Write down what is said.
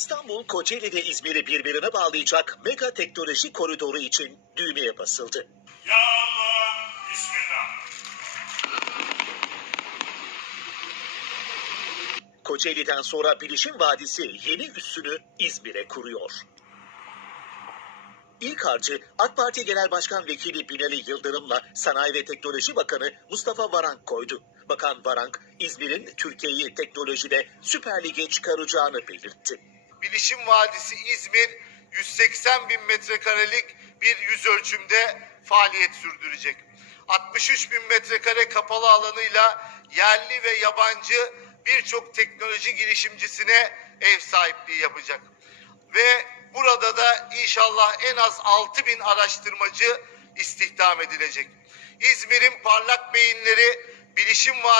İstanbul, Kocaeli ve İzmir'i birbirine bağlayacak mega teknoloji koridoru için düğmeye basıldı. Ya Allah, Bismillah. Kocaeli'den sonra Bilişim Vadisi yeni üssünü İzmir'e kuruyor. İlk harcı AK Parti Genel Başkan Vekili Binali Yıldırım'la Sanayi ve Teknoloji Bakanı Mustafa Varank koydu. Bakan Varank, İzmir'in Türkiye'yi teknolojide Süper Lig'e çıkaracağını belirtti. Bilişim Vadisi İzmir 180 bin metrekarelik bir yüz ölçümde faaliyet sürdürecek. 63 bin metrekare kapalı alanıyla yerli ve yabancı birçok teknoloji girişimcisine ev sahipliği yapacak. Ve burada da inşallah en az 6 bin araştırmacı istihdam edilecek. İzmir'in parlak beyinleri Bilişim Vadisi